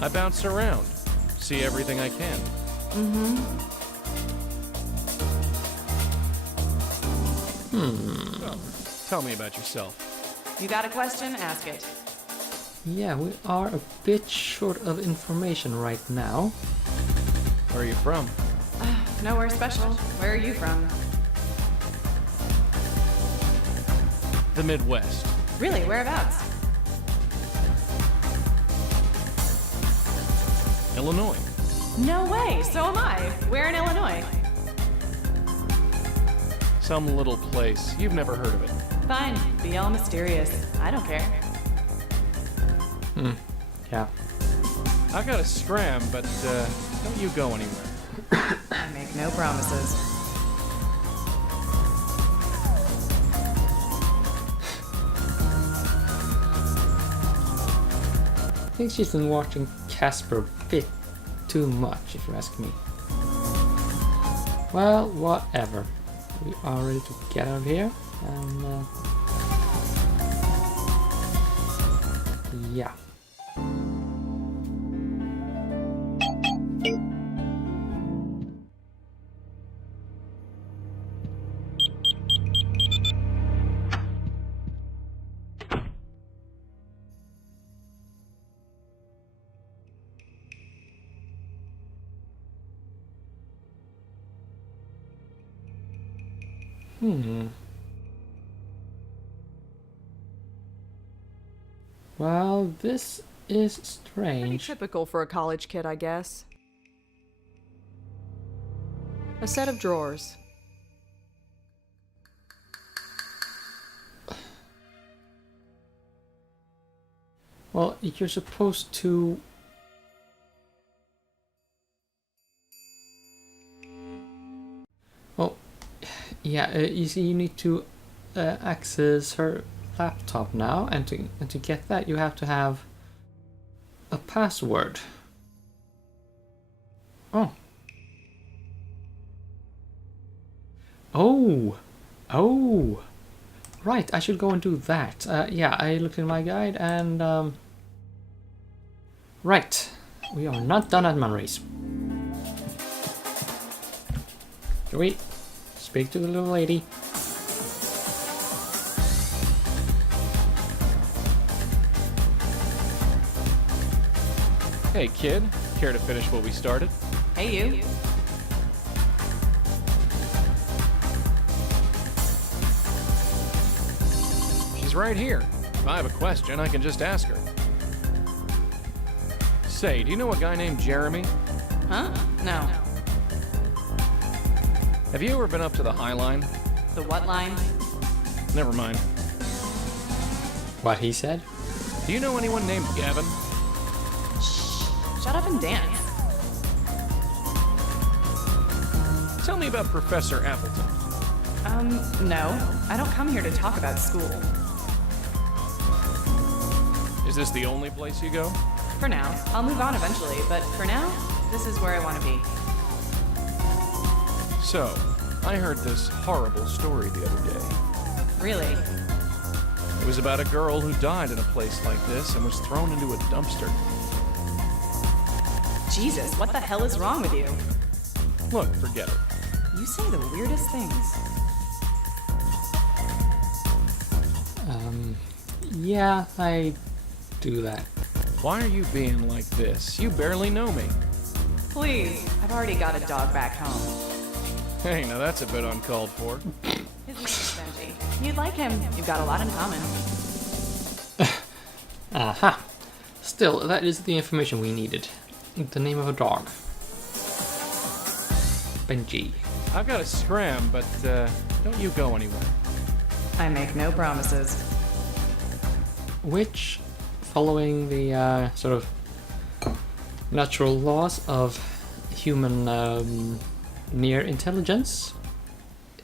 I bounce around, see everything I can. So, tell me about yourself. You got a question? Ask it. Yeah, we are a bit short of information right now. Where are you from? Nowhere special. Where are you from? The Midwest. Really? Whereabouts? Illinois. No way! So am I. Where in Illinois? Some little place. You've never heard of it. Fine. Be all mysterious. I don't care. Yeah. I've got a scram, but don't you go anywhere. I make no promises. I think she's been watching Casper a bit too much, if you ask me. Well, whatever. We are ready to get out of here, and yeah. Well, this is Pretty strange. typical for a college kid, I guess. A set of drawers. Well, you're supposed to... Well, yeah, you see, you need to access her laptop now, and to get that, you have to have a password. Oh. Oh! Right, I should go and do that. Yeah, I looked in my guide, and right, we are not done at Manrace. Shall we speak to the little lady? Hey, kid. Care to finish what we started? Hey, you. She's right here. If I have a question, I can just ask her. Say, do you know a guy named Jeremy? Huh? No. Have you ever been up to the High Line? The what line? Never mind. What he said? Do you know anyone named Gavin? Shut up and dance. Tell me about Professor Appleton. No. I don't come here to talk about school. Is this the only place you go? For now. I'll move on eventually, but for now, this is where I want to be. So, I heard this horrible story the other day. Really? It was about a girl who died in a place like this and was thrown into a dumpster. Jesus, what the hell is wrong with you? Look, forget it. You say the weirdest things. Yeah, I do that. Why are you being like this? You barely know me. Please, I've already got a dog back home. Hey, now that's a bit uncalled for. His name is Benji. You'd like him. You've got a lot in common. Aha! Still, that is the information we needed. The name of a dog. Benji. I've got a scram, but don't you go anywhere. I make no promises. Which, following the sort of natural laws of human near intelligence,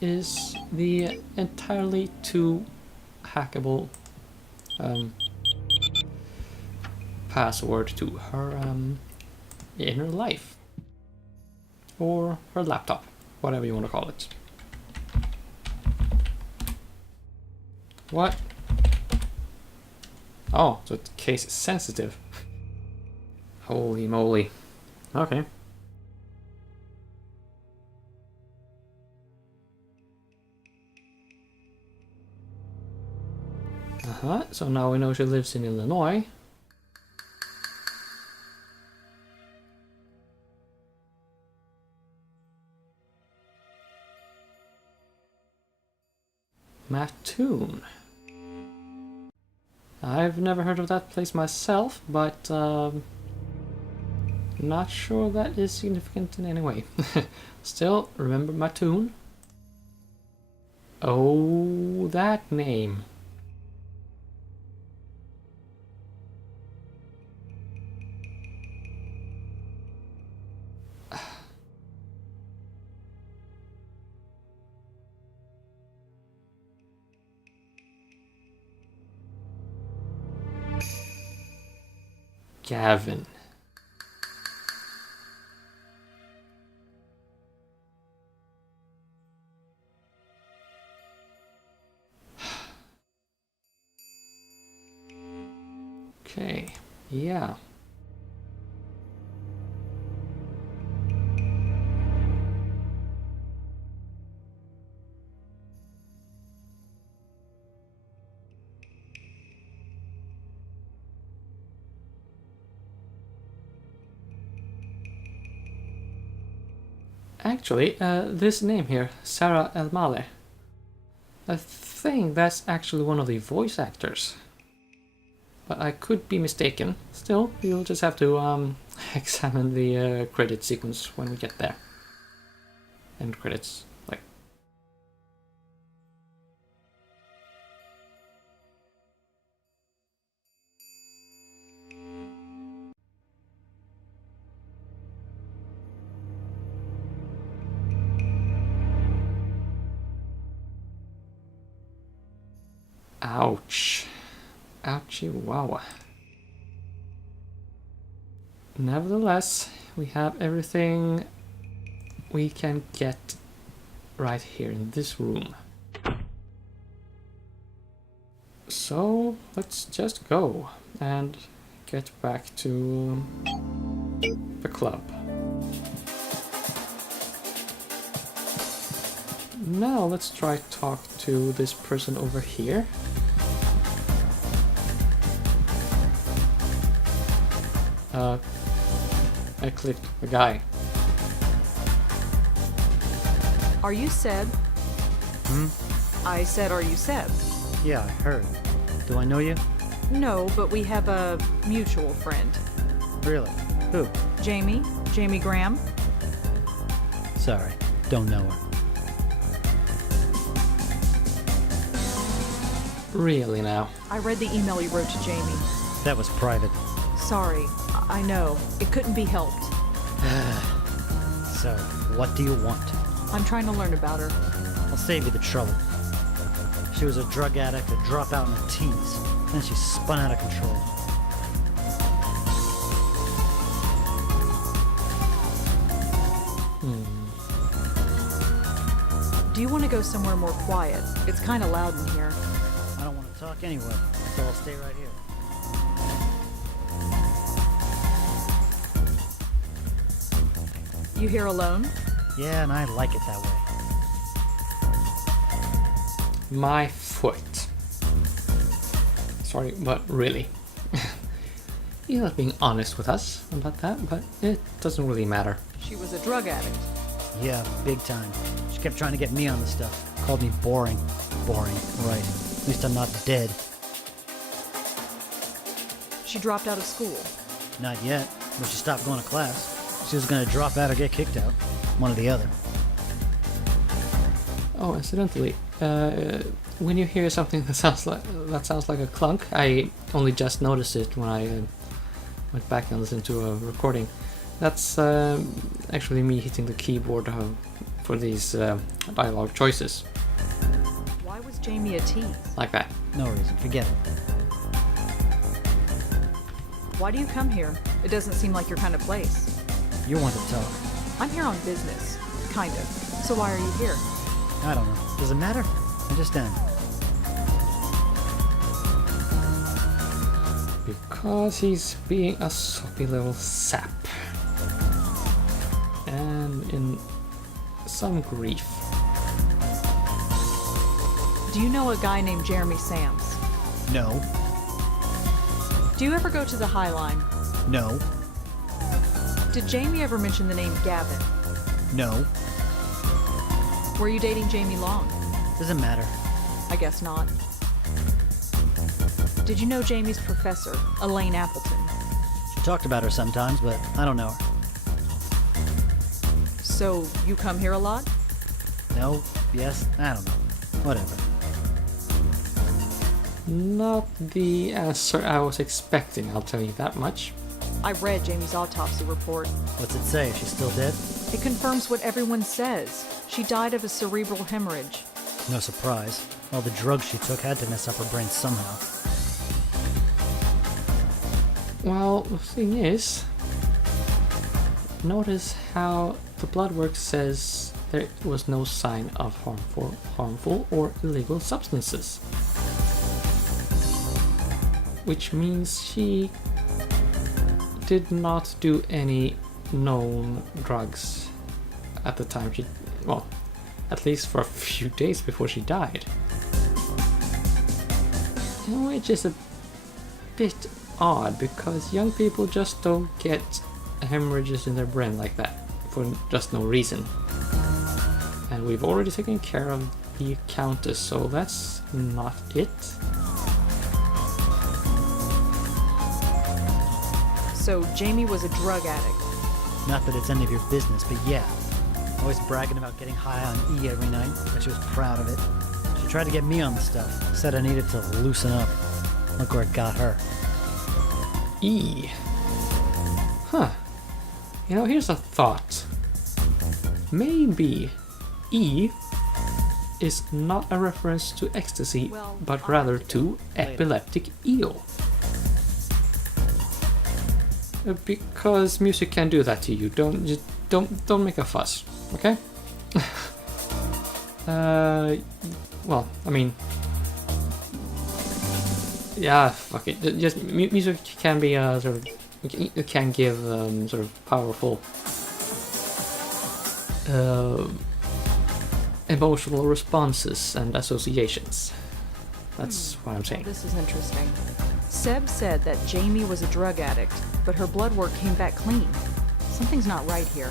is the entirely too hackable password to her inner life. Or her laptop, whatever you want to call it. What? Oh, so it's case sensitive. Holy moly. Okay. So now we know she lives in Illinois. Mattoon. I've never heard of that place myself, but not sure that is significant in any way. Still, remember Mattoon? Oh, that name. Gavin. Okay, yeah. Actually, this name here, Sarah El-Maleh, I think that's actually one of the voice actors. But I could be mistaken. Still, you'll just have to examine the credit sequence when we get there. End credits, like. Ouch. Ouchie wawa. Nevertheless, we have everything we can get right here in this room. So let's just go and get back to the club. Now let's try to talk to this person over here. I clicked the guy. Are you Seb? I said, are you Seb? Yeah, I heard. Do I know you? No, but we have a mutual friend. Really? Who? Jamie? Jamie Graham? Sorry, don't know her. Really now? I read the email you wrote to Jamie. That was private. Sorry, I know. It couldn't be helped. So, what do you want? I'm trying to learn about her. I'll save you the trouble. She was a drug addict, a dropout in her teens. Then she spun out of control. Do you want to go somewhere more quiet? It's kind of loud in here. I don't want to talk anyway, so I'll stay right here. You here alone? Yeah, and I like it that way. My foot. Sorry, but really. You're not being honest with us about that, but it doesn't really matter. She was a drug addict. Yeah, big time. She kept trying to get me on the stuff. Called me boring. Boring, right. At least I'm not dead. She dropped out of school. Not yet, but she stopped going to class. She was gonna drop out or get kicked out. One or the other. Oh, incidentally, when you hear something that sounds like a clunk, I only just noticed it when I went back and listened to a recording. That's actually me hitting the keyboard for these dialogue choices. Why was Jamie a tease? Like that. No reason, forget it. Why do you come here? It doesn't seem like your kind of place. You want to talk. I'm here on business. Kind of. So why are you here? I don't know. Does it matter? I just am. Because he's being a soppy little sap. And in some grief. Do you know a guy named Jeremy Sams? No. Do you ever go to the High Line? No. Did Jamie ever mention the name Gavin? No. Were you dating Jamie Long? Doesn't matter. I guess not. Did you know Jamie's professor, Elaine Appleton? She talked about her sometimes, but I don't know her. So you come here a lot? No? Yes? I don't know. Whatever. Not the answer I was expecting, I'll tell you that much. I read Jamie's autopsy report. What's it say? She's still dead? It confirms what everyone says. She died of a cerebral hemorrhage. No surprise. All the drugs she took had to mess up her brain somehow. Well, the thing is, notice how the blood work says there was no sign of harmful or illegal substances. Which means she did not do any known drugs at the time she, well, at least for a few days before she died. Which is a bit odd because young people just don't get hemorrhages in their brain like that for just no reason. And we've already taken care of the Countess, so that's not it. So Jamie was a drug addict. Not that it's any of your business, but yeah. Always bragging about getting high on E every night, but she was proud of it. She tried to get me on the stuff, said I needed to loosen up. Look where it got her. E. Huh. You know, here's a thought. Maybe E is not a reference to ecstasy, Well, but rather to epileptic eel. Because music can do that to you. Don't make a fuss, okay? Well, I mean, yeah, fuck it. Just music can be sort of, it can give sort of powerful emotional responses and associations. That's what I'm saying. This is interesting. Seb said that Jamie was a drug addict, but her blood work came back clean. Something's not right here.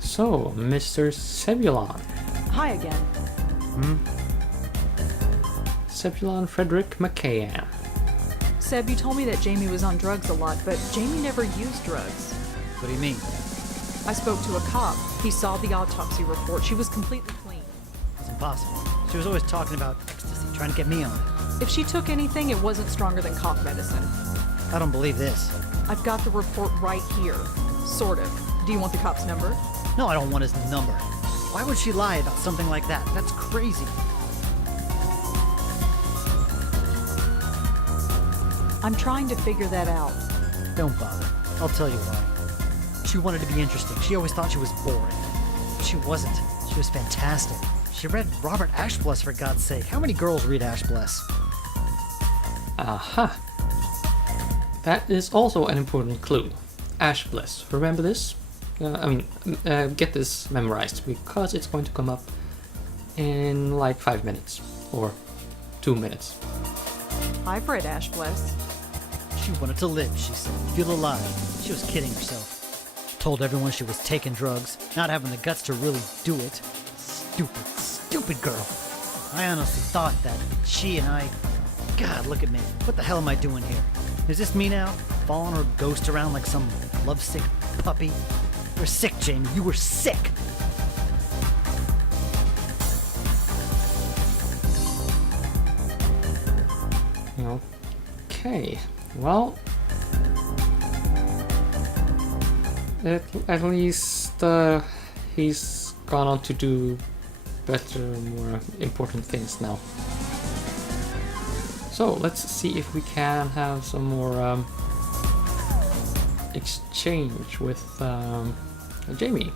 So, Mr. Sebulon. Hi again. Sebulon Frederick McCann. Seb, you told me that Jamie was on drugs a lot, but Jamie never used drugs. What do you mean? I spoke to a cop. He saw the autopsy report. She was completely clean. It's impossible. She was always talking about ecstasy, trying to get me on it. If she took anything, it wasn't stronger than cough medicine. I don't believe this. I've got the report right here. Sort of. Do you want the cop's number? No, I don't want his number. Why would she lie about something like that? That's crazy. I'm trying to figure that out. Don't bother. I'll tell you why. She wanted to be interesting. She always thought she was boring. She wasn't. She was fantastic. She read Robert Ashbless, for God's sake. How many girls read Ashbless? Aha. That is also an important clue. Ashbless. Remember this? Get this memorized because it's going to come up in like 5 minutes or 2 minutes. I've read Ashbless. She wanted to live, she said. Feel alive. She was kidding herself. Told everyone she was taking drugs, not having the guts to really do it. Stupid, stupid girl. I honestly thought that she and I... God, look at me. What the hell am I doing here? Is this me now? Following her ghost around like some lovesick puppy? You're sick, Jamie. You were sick. Okay, well, at least he's gone on to do better, more important things now. So let's see if we can have some more exchange with Jamie.